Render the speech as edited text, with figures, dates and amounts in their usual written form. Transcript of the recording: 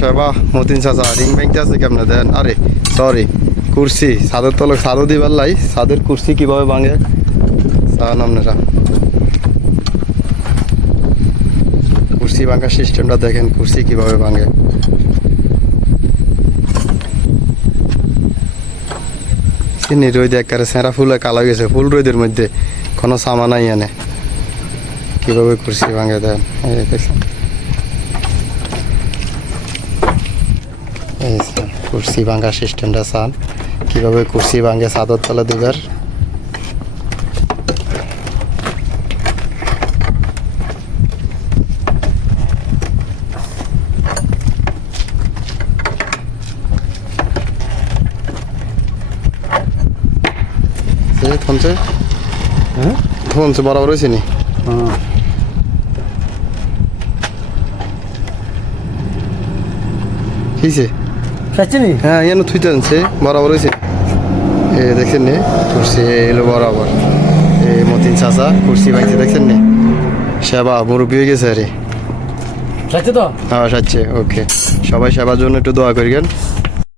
সেবা মতিন চাচা রিং ব্যাংকতে আছে কেমনে দেন? আরে সরি, কুর্সি ছাদের তলে ছাদও দিবার লাই, ছাদের কুর্সি কিভাবে ভাঙে চান আপনারা। কুর্সি ভাঙার সিস্টেমটা দেখেন, কুর্সি কিভাবে ভাঙে। চিনি রোদ একেবারে সেরা ফুলে কালা গেছে, ফুল রোদের মধ্যে কোনো সামা নাই এনে। কিভাবে কুর্সি ভাঙে দেন এই দেখছেন, কুর্সি ভাঙার সিস্টেমটা চান কিভাবে কুর্সি ভাঙে চাদর তলা দিবার। ফোনছে ফোনছে বরাবর হয়েছে নি। কিছে হ্যাঁ এনে থুইতে আনছে বরাবর হয়েছে। এ দেখছেন নি কুর্সি এলো বরাবর। এ মতিন চাচা কুর্সি ভাঙছে দেখছেন নি। সেবা মুরব্বী হয়ে গেছে আরে। সাথে তো হ্যাঁ সাচ্ছে। ওকে, সবাই সেবার জন্য একটু দোয়া করিবেন।